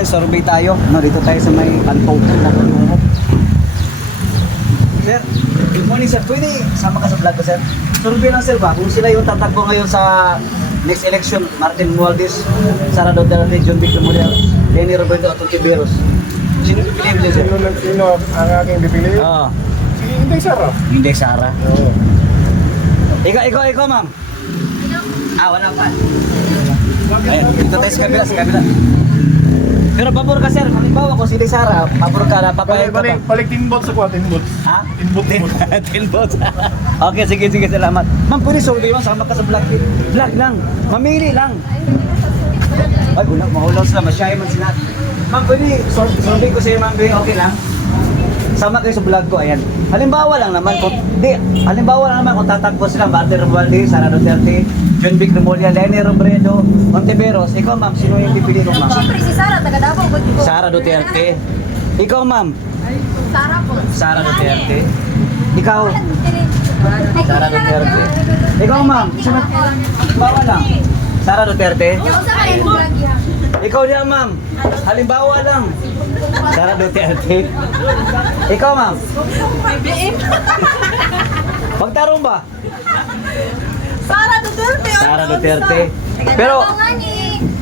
ngayon, survey tayo. No, dito tayo sa may Pantaw. Sir, good morning sir. Pwede sama ka sa vlog ko sir? Survey lang sir ba? Kung sila yung tatakbo ngayon sa next election, Martin Romualdez, Sara Duterte, John Vic Memorial, Leni Robredo at Ontiveros. Sino pipiliin niyo sir? Sino ang aking pipiliin? Oo. Si Inday Sara. Hindi Sara. Oo. Ikaw ma'am. Wala pa. Ayun, dito tayo sa kabila. Pero pabor ka sir, halimbawa kung si Sara, pabor ka na, papayag ka ba? Balik 10 votes ako, 10 votes. Ha? 10 votes. 10 votes. Okay, sige, salamat. Ma'am, pwede survey mo, sama ka sa vlog. Vlog lang, mamili lang. Ay, mahulaw sila, masyahe man sila. Ma'am, pwede survey ko sa'yo, ma'am, okay lang? Sama kayo sa vlog ko, ayan. Halimbawa lang naman kung tatakbo sila, Martin Romualdez, Sara Duterte, John Vic Memorial, Leni Robredo, Ontiveros. Ikaw ma'am, sino yung pipili mo ma'am? Siyempre si Sara, taga Davao. Sara Duterte. Ikaw ma'am? Sara po. Sara Duterte. Ikaw? Sara Duterte. Ikaw ma'am? Halimbawa lang. Sara Duterte. Ikaw diyan ma'am. Halimbawa lang. Sara Duterte. Ikaw ma'am? Magtarong ba? Sara Duterte. Sara Duterte. Pero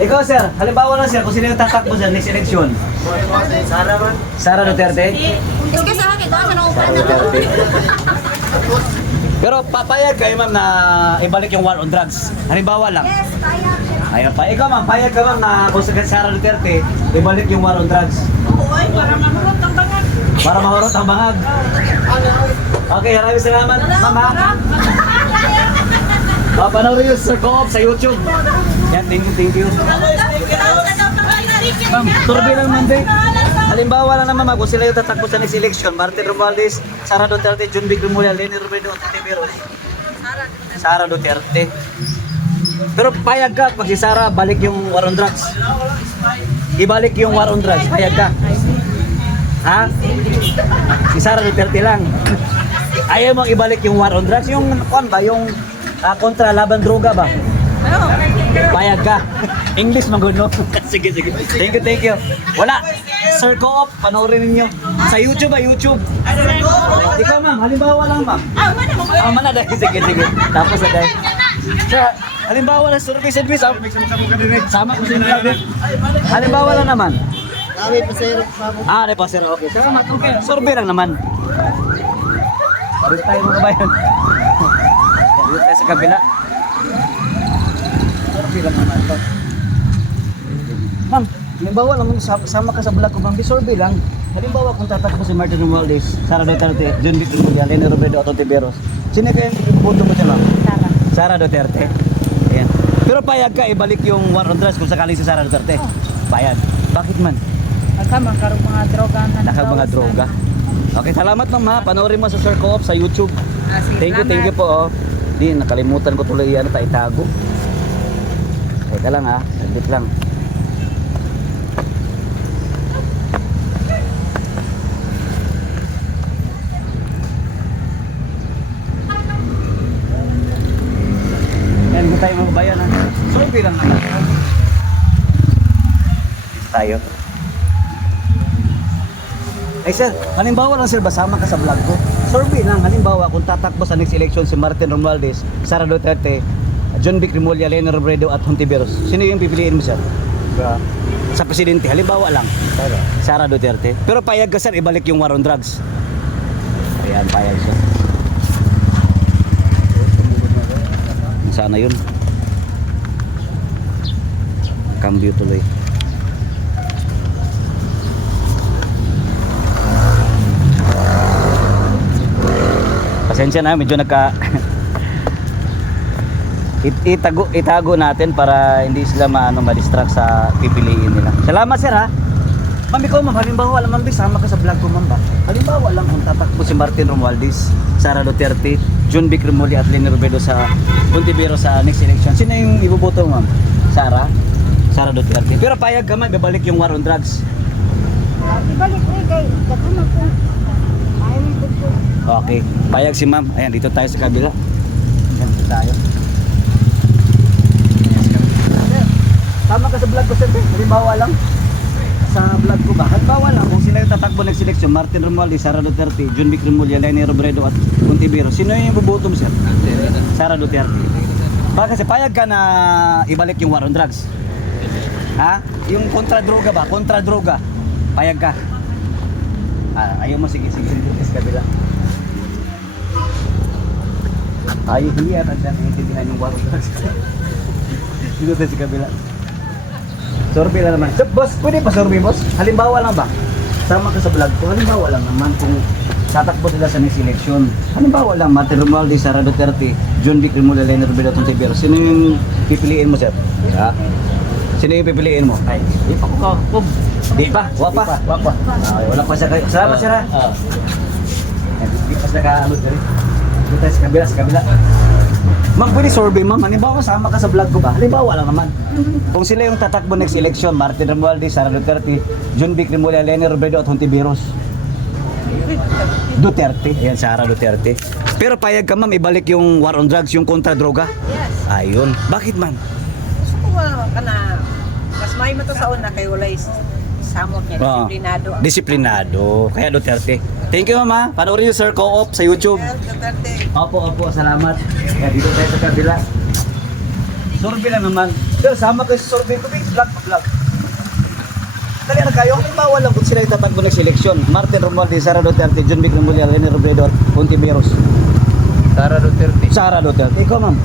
ikaw sir, halimbawa lang sir, kung sino yung tatakbo sa next election? Sara man. Sara Duterte? Iska sa akin, doon sa naupan Sara Duterte. Pero papayag kayo ma'am na ibalik yung war on drugs. Halimbawa lang. Yes, kaya. Ayun pa. Ikaw ma'am, payag ka ma'am na kung sa Sara Duterte, ibalik yung war on drugs. Oo, para mahurot ang bangan. Para mahurot ang bangag. Okay, maraming salamat ma'am ha. Panoorin yung Sir Co-op sa YouTube. Yan, thank you. Ma'am, survey lang man din. Halimbawa lang naman kung sila yung tatakbo sa next election, Martin Romualdez, Sara Duterte, John Vic Memorial, Leni Robredo, Ontiveros. Sara Duterte. Pero payag ka pag si Sara balik yung war on drugs. Ibalik yung war on drugs, payag ka. Ha? Si Sara Duterte lang. Ayaw mong ibalik yung war on drugs, yung yung kontra laban droga ba? Payag ka. English maguno. Sige. Thank you. Wala. Sir Co-op, panoorin ninyo. Sa YouTube YouTube. Ikaw ma'am, halimbawa lang ma'am. Mana dahil. Sige. Tapos na dahil. Sir, halimbawa lang survey service. Sama ko sa inyo. Halimbawa lang naman. May pasero. Okay. Salamat. Okay. Survey lang naman. Balik tayo mga bayan. Dito tayo sa kabila. Survey lang naman ito. Ma'am, halimbawa lang sama ka sa vlog ko ma'am, survey lang. Halimbawa kung tatakbo si Martin Romualdez, Sara Duterte, John Vic Memorial, Leni Robredo at Ontiveros. Sino kayo yung boto mo siya ma'am? Sara Duterte. Ayan. Pero payag ka ibalik yung war on drugs kung sakaling si Sara Duterte. Payag. Bakit man? Magkaroon mga droga na. Mga droga. Okay, salamat ma'am ha. Panoorin mo sa Sir Co-op sa YouTube. Thank you po. Di, nakalimutan ko tuloy yan, itago. Teka lang ha, saglit lang. Yan, kung tayo mga bayan ha. Survey lang naman. Tayo. Ay sir, halimbawa lang sir, basama ka sa vlog ko. Survey lang, halimbawa kung tatakbo sa next election si Martin Romualdez, Sara Duterte, John Vic Memorial, Leni Robredo at Ontiveros. Sino yung pipiliin mo sir? Sa presidente, halimbawa lang. Sara Duterte. Pero payag ka sir, ibalik yung war on drugs. Ayan, payag sir. Sana yun. Cambio tuloy. Pasensya na, medyo itago natin para hindi sila ma-distract sa pipiliin nila. Salamat sir ha. Ma'am, ikaw ma'am, halimbawa lang ma'am, sama ka sa vlog ko ma'am ba? Halimbawa lang kung tatakbo si Martin Romualdez, Sara Duterte, John Vic Memorial at Leni Robredo sa Ontiveros sa next election. Sino yung iboboto ma'am? Sara Duterte. Pero payag ka ma'am, ibalik yung war on drugs. Ibalik ko kay katulad ko. Okay, payag si ma'am. Ayan, dito tayo sa kabila. Ayan, dito tayo. Tama ka sa vlog ko sir, halimbawa lang. sa vlog ko ba? Halimbawa lang, kung sila yung tatakbo next election, Martin Romualdez, Sara Duterte, John Vic Remulla, Leni Robredo at Contiveros, sino yung bubutom, sir? Sara Duterte. Bakit kasi payag ka na ibalik yung war on drugs? Ha? Yung kontra droga ba? Kontra droga. Payag ka? Ayaw mo, sige, sa kabila. Ayaw, hindi at dyan, intindihan yung war on drugs. Dito tayo sa kabila. Survey lang naman. So, boss, pwede pa survey, boss? Halimbawa lang ba? Sama ka sa vlog ko. Halimbawa lang naman kung tatakbo sila sa next election. Halimbawa lang, Martin Romualdez, Sara Duterte, John Vic Remulla, Leni Robredo, Contiveros. Sino yung pipiliin mo, sir? Ha? Sino yung pipiliin mo? Ay, di pa ko ka. Di pa? Wapa? Wapa. Wala pa siya kayo. Salamat, sir, ha? Di pa siya ka-alot na rin. Dito sa kabila, sa kabila. Ma'am, pwede survey, ma'am. Halimbawa, sama ka sa vlog ko ba? Halimbawa lang naman. Kung sila yung tatakbo next election, Martin Romualdez, Sara Duterte, John Vic Remulla, Leni Robredo at Contiveros. Duterte. Ayan, Sara Duterte. Pero payag ka, ma'am, ibalik yung war on drugs, yung kontra droga? Yes. Ayun. Bakit, ma'am? Gusto ko ka na mas may mata sa una kay walay samot niya, Oo. disiplinado. Disiplinado. Kaya Duterte. Thank you, ma'am, ha. Panoorin yung Sir Co-op sa YouTube. Duterte. Opo, salamat. Kaya dito tayo sa kabila. Survey lang naman. Pero sama kayo sa survey ko, vlog. Dali na kayo. Halimbawa lang kung sila yung tatakbo ng seleksyon. Martin Romualdez, Sara Duterte, John Vic Remulla, Leni Robredo at Contiveros. Sara Duterte. Sara Duterte. Ikaw, ma'am.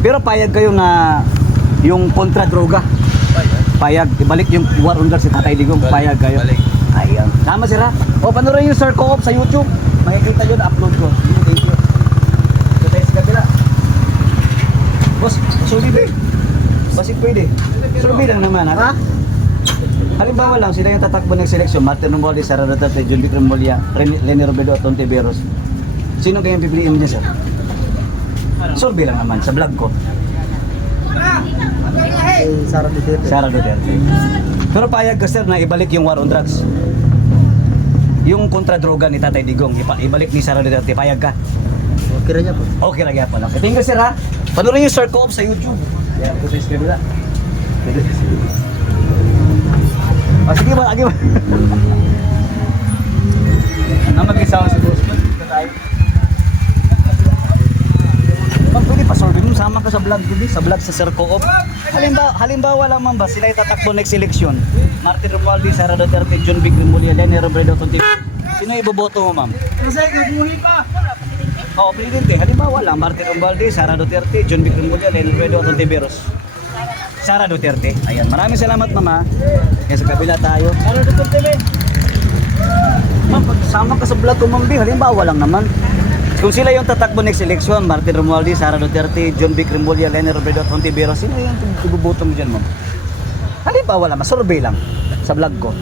Pero payag kayo na yung kontra droga. Payag. Ibalik yung war on drugs si Tatay Digong. Payag kayo. Ayan. Tama, sir, ha? O, panoorin yung Sir Co-op sa YouTube. Makikita yun, upload ko. Thank you. Ito tayo sa kabila. Boss, survey ba? Basig pwede. Survey lang naman, ha? Halimbawa lang, sila yung tatakbo ng seleksyon. Martin Romualdez, Sara Duterte, John Vic Remulla, Leni Robredo at Contiveros. Sino kayong pipiliin mo niya, sir? Survey lang naman, sa vlog ko. Sara Duterte. Sara Duterte. Pero payag ka, sir, na ibalik yung war on drugs. Yung kontra droga ni Tatay Digong, ibalik ni Sara Duterte, payag ka? Okay ra niya po. Okay lang yan pala. Thank you, sir, ha? Panoorin yung Sir Co-op sa YouTube. Yan, ito sa kabila. Sige ba, agi ba? Mag-isawa si boss. Ito tayo. Pwede pa survey mo, sama ka sa vlog ko, sa vlog sa Sir Co-op. Halimbawa lang, ma'am, ba, sila itatakbo next election. Martin Romualdez, Sara Duterte, John Vic Remulla, Leni Robredo, Contiveros. Sino iboboto mo, ma'am? Oo, presidente. Halimbawa lang, Martin Romualdez, Sara Duterte, John Vic Remulla, Leni Robredo, Contiveros. Sara Duterte. Ayan, maraming salamat, mama. Kaya sa kabila tayo. Sara Duterte, be. Ma'am, pagsama ka sa vlog ko, ma'am, be, halimbawa lang naman. Kung sila yung tatakbo next election, Martin Romualdez, Sara Duterte, John Vic Remulla, Leni Robredo at Contiveros, sino yung ibubuto mo dyan, ma'am? Halimbawa lang, survey lang sa vlog ko.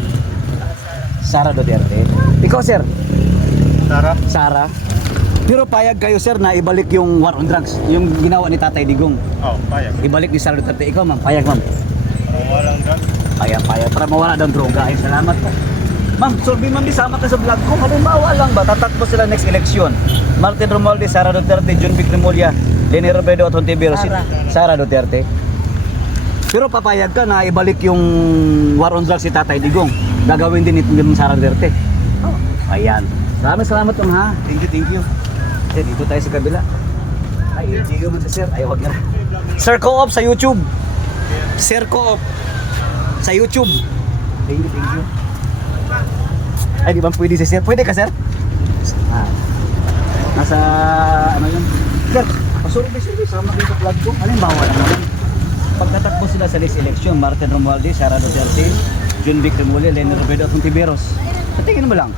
Sara Duterte. Ikaw, sir? Sara. Pero payag kayo, sir, na ibalik yung war on drugs, yung ginawa ni Tatay Digong. Oh, payag. Ibalik ni Sara Duterte. Ikaw, ma'am, payag, ma'am. Walang gan. Payag, para mawala ng droga. Ay, salamat po. Ma'am, survey, ma'am, sama ka sa vlog ko. Halimbawa lang ba, tatakbo sila next election. Martin Romualdez, Sara Duterte, John Vic Remulla, Leni Robredo at Contiveros. Sara Duterte. Pero papayag ka na ibalik yung war on drugs si Tatay Digong. Gagawin din ito yung Sara Duterte. Ayan. Salamat, ma'am, ha. Thank you. Eh, dito tayo sa kabila. Ay, hindi mo sa sir. Ay, wag na. Sir Co-op sa YouTube. Sir Co-op sa YouTube. Thank you. Ay, di ba pwede si sir? Pwede ka, sir? Nasa, ano yun? Sir, pasurvey, sama kayo sa vlog ko. Halimbawa lang naman. Pagtatakbo sila sa next election, Martin Romualdez, Sara Duterte, John Vic Remulla, Leni Robredo at Contiveros. Sa tingin mo lang.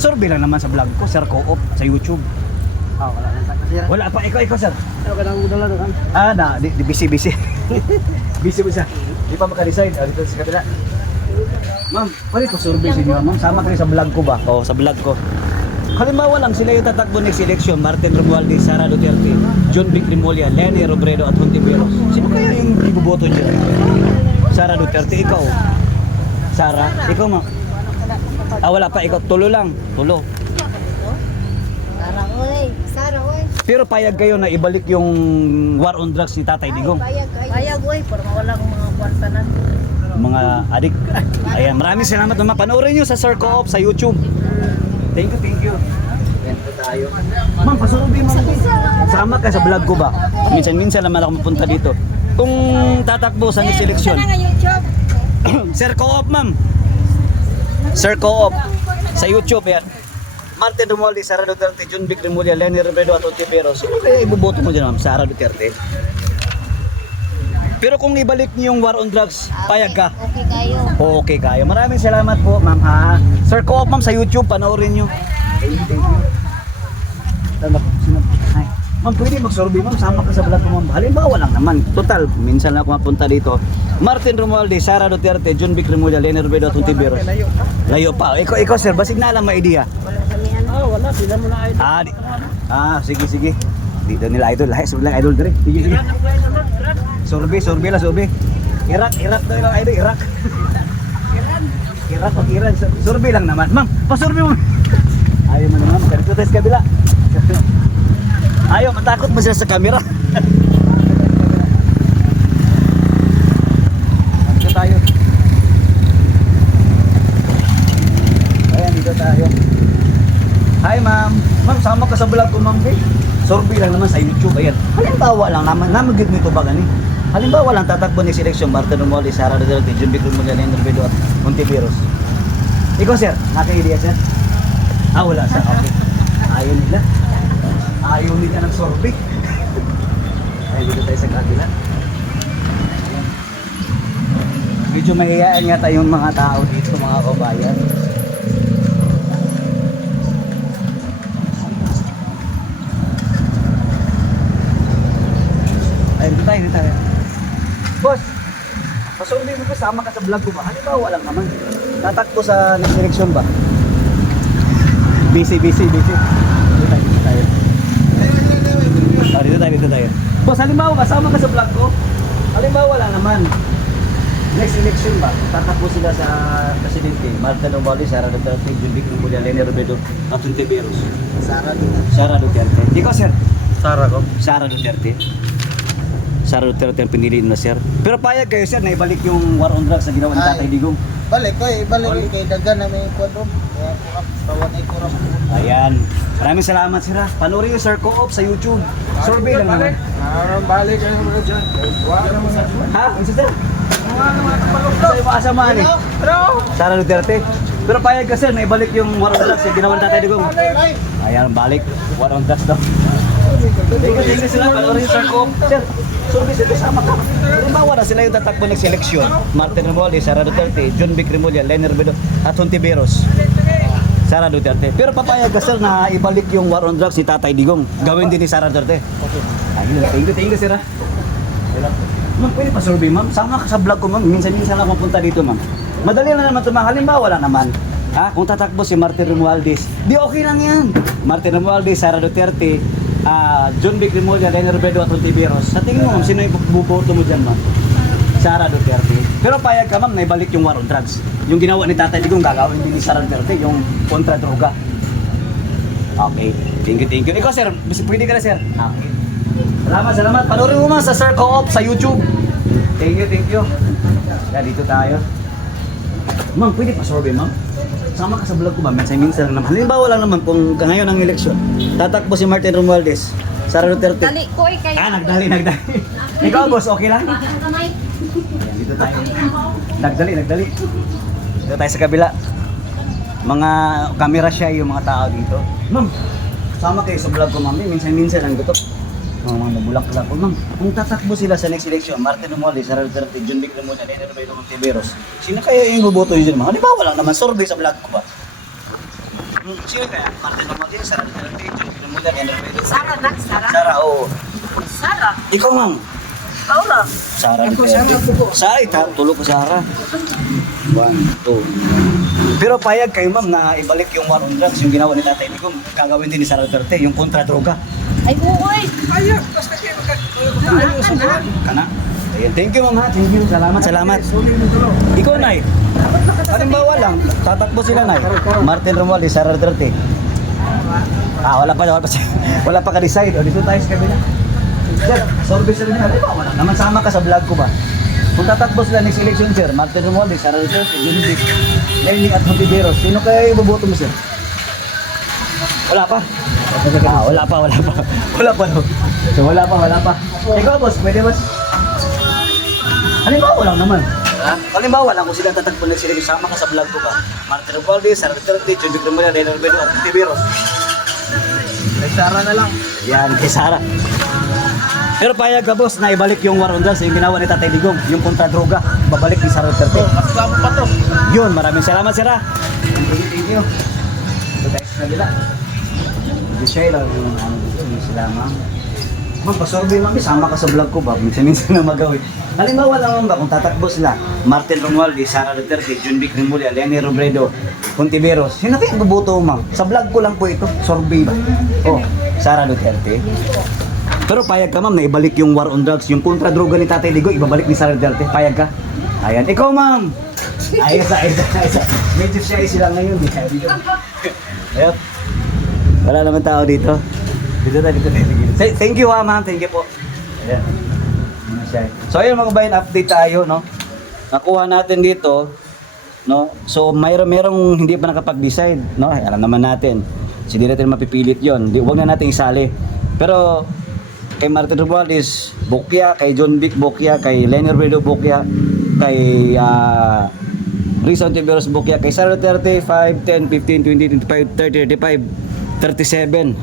Survey lang naman sa vlog ko, Sir Co-op sa YouTube. Wala na. Wala pa, ikaw, sir. Ano ka nang dala doon? Busy. Busy mo siya. Di pa maka-decide. Dito sa kabila. Ma'am, pwede ko survey sa inyo, ma'am. Sama kayo sa vlog ko ba? Oo, sa vlog ko. Halimbawa lang, sila yung tatakbo next election. Martin Romualdez, Sara Duterte, John Vic Remulla, Leni Robredo at Contiveros. Sino kaya yung iboboto dyan? Sara Duterte, ikaw. Sara, ikaw, ma'am. Wala pa, ikaw. Tulo lang. Tulo. Sara, oy. Pero payag kayo na ibalik yung war on drugs ni Tatay Digong. Payag, oy. Para mawalang mga kwartanan. mga adik. Ayan, maraming salamat naman. Panoorin nyo sa Sir Co-op sa YouTube. Thank you. Ayan po tayo. Ma'am, pasurubi ma'am. Sama ka sa vlog ko ba? Minsan naman ako mapunta dito. Kung tatakbo sa next election. Sir Co-op, ma'am. Sir Co-op sa YouTube yan. Martin Romualdez, Sara Duterte, John Vic Remulla, Leni Robredo at Ontiveros. Sino kaya iboboto mo dyan, ma'am? Sara Duterte. Pero kung ibalik niyo yung war on drugs, payag ka. Okay kayo. Okay kayo. Maraming salamat po, ma'am ha. Sir Co-op, ma'am, sa YouTube, panoorin nyo. Thank you. Ay, ma'am, pwede mag-survey, ma'am. Sama ka sa vlog ko, ma'am. Halimbawa lang naman. Total, minsan lang ako mapunta dito. Martin Romualdez, Sara Duterte, John Vic Remulla, Leni Robredo at Ontiveros. Layo pa. Ikaw, sir, basig na lang may idea. Wala, sila mo na idol. Sige. Dito nila idol. Ay, sabi lang idol dire. Sige. Survey lah. Irak daw lang idol, Irak. Iran. Survey lang naman. Ma'am, pa-survey mo. Ayaw mo naman, dito tayo sa kabila. Ayaw, matakot mo sila sa camera. Dito tayo. Ayan, dito tayo. Hi ma'am. Ma'am, sama ka sa vlog ko ma'am. Survey lang naman sa YouTube. Ayan. Halimbawa lang naman. Namagid mo ito ba gani? Halimbawa lang tatakbo ni seleksyon Martin Romualdez, Sara Duterte, John Vic Remulla, Leni Robredo at Ontiveros. Ikaw sir, naka-idea sir? Wala sir. Okay. Ayaw nila ng survey. Ayan, dito tayo sa kabila. Medyo mahiyaan yata yung mga tao dito, mga kabayan. Dito tayo. Boss, pasurvey mo ba? Sama ka sa vlog ko ba? Halimbawa lang naman. Tatakbo sa next election ba? Busy. Dito tayo. Dito tayo. Boss, halimbawa kasama ka sa vlog ko? Halimbawa lang naman. Next election ba? Tatakbo sila sa presidente. Martin Romualdez, Sara Duterte, John Vic Remulla, Leni Robredo at Ontiveros. Sara Duterte. Ikaw sir? Sara Duterte. Sara Duterte ang pinili na sir. Pero payag kayo sir na ibalik yung war on drugs na ginawa ni Tatay Digong. Balik kay dagan na may kwadro. Tawag ay kurang. Ayan. Maraming salamat sir ha. Panoorin yung Sir Co-op sa YouTube. Survey lang naman. Balik kayo mga dyan. Ha? Ano sir? Sa'yo makasamaan eh. Sara Duterte. Pero payag ka sir na ibalik yung war on drugs na ginawa ni Tatay Digong. Ayan, balik. War on drugs daw. Thank you sila. Panoorin yung Sir Co-op. Sir, survey sila sama ka. Halimbawa na sila yung tatakbo ng seleksyon. Martin Romualdez, Sara Duterte, John Vic Remulla, Leni Robredo at Ontiveros. Sara Duterte. Pero papayag ka sir na ibalik yung war on drugs ni Tatay Digong. Gawin din ni Sara Duterte. Ayun, thank you sir ha. Ma'am, pwede pa survey ma'am. Sama ka sa vlog ko ma'am. Minsan lang mapunta dito ma'am. Madali na naman ito ma'am. Halimbawa lang naman. Kung tatakbo si Martin Romualdez, di okay lang yan. Martin Romualdez, Sara Duterte, John Vic Remulla, Leni Robredo at Ontiveros. Sa tingin mo ma'am, sino yung buboto mo dyan ma'am? Sara Duterte. Pero payag ka ma'am na ibalik yung war on drugs. Yung ginawa ni Tatay Digong gagawin din ni Sara Duterte, yung kontra droga. Okay. Thank you. Ikaw sir, pwede ka na sir. Okay. Salamat. Panoorin mo ma'am sa Sir Co-op sa YouTube. Thank you. Kaya dito tayo. Ma'am, pwede pa survey ma'am? Sama ka sa vlog ko ba? Minsan lang naman. Halimbawa lang naman kung ngayon ang eleksyon, tatakbo si Martin Romualdez, Sara Duterte. Dali ko kayo. Nagdali. Ikaw boss, okay lang? Kamay. Ayan, dito tayo. Nagdali. Dito tayo sa kabila. Mga camera siya yung mga tao dito. Ma'am, sama kayo sa vlog ko ma'am. Minsan lang dito. Mga mabulak-bulak ko ma'am. Kung tatakbo sila sa next election, Martin Romualdez, Sara Duterte, John Vic Remulla, Leni Robredo, Ontiveros. Sino kaya yung boboto yun dyan mga? Halimbawa lang naman, survey sa vlog ko ba? Sino kaya? Martin Romualdez, Sara Duterte, John Vic Remulla, Leni Robredo. Sara, oo. Sara. Ikaw ma'am. Paula. Sara Duterte. Sara, tulog ko Sara. 1, 2. Pero payag kayo ma'am na ibalik yung war on drugs, yung ginawa ni Tatay Digong, gagawin din ni Sara Duterte, yung kontra droga. Ay, buoy. Kana? Ayan, thank you ma'am ha. Thank you. Salamat. Ikaw Nay. Halimbawa lang, tatakbo sila Nay. Martin Romualdez, Sara Duterte. Wala pa ka-decide. O dito tayo sa kabila. Sir, survey sila niya. Halimbawa lang naman, sama ka sa vlog ko ba? Kung tatakbo sila next election, sir, Martin Romualdez, Sara Duterte, Jundic, Lenin at Hontiveros, sino kaya iboboto mo, sir? Wala pa? Wala pa. Wala pa, no? So, wala pa. Ikaw, boss, pwede, boss? Halimbawa lang naman. Ha? Halimbawa lang kung sila tatakbo next election, sama ka sa vlog ko ba? Martin Romualdez, Sara Duterte, Jundic Remulla, Lenin Robredo at Hontiveros. Kay Sara na lang. Yan, kay Sara. Pero payag ka, boss, na ibalik yung war on drugs, yung ginawa ni Tatay Digong, yung kontra-droga, babalik ni Sara Duterte. Mas lamo pa to. Yun, maraming salamat, Sara. Thank you. So, guys, na nila. Hindi siya lang yung sila, ma'am. Ma'am, pasorbe, ma'am, sama ka sa vlog ko ba? Minsan na magawin. Halimbawa lang, ma'am, kung tatakbo sila, Martin Romualdez, Sara Duterte, Jundic Remulla, Lenin Robredo, Hontiveros, sino kaya bubuto, ma'am? Sa vlog ko lang po ito, sorbe ba? Oh, Sara Duterte. Pero payag ka, ma'am, na ibalik yung war on drugs, yung kontra-droga ni Tatay Ligo, ibabalik ni Sara Duterte. Payag ka? Ayan. Ikaw, ma'am! Ayos. Medyo shy sila ngayon. Ayun. Wala naman tao dito. Dito tayo. Thank you, ma'am. Thank you po. Ayan. Shy. So, ayun mga kabayan, update tayo, no? Nakuha natin dito, no? So, merong hindi pa nakapag-decide, no? Alam naman natin. So, hindi natin mapipilit yun. Huwag na natin isali. Pero, kay Martin Romualdez, Bokya, kay John Vic Bokya, kay Lenin Robredo Bokya, kay Rizal Hontiveros Bokya, kay Sara Duterte 5, 10, 15, 20, 25, 30, 35, 37.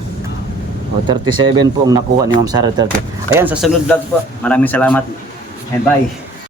O 37 po ang nakuha ni Ma'am Sara Duterte. Ayan, sa sunod vlog po. Maraming salamat. And bye.